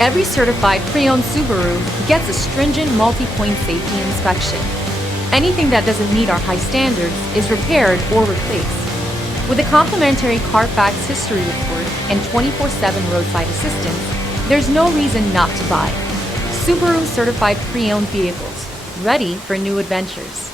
Every certified pre-owned Subaru gets a stringent multi-point safety inspection. Anything that doesn't meet our high standards is repaired or replaced. With a complimentary Carfax history report and 24/7 roadside assistance, there's no reason not to buy. Subaru certified pre-owned vehicles, ready for new adventures.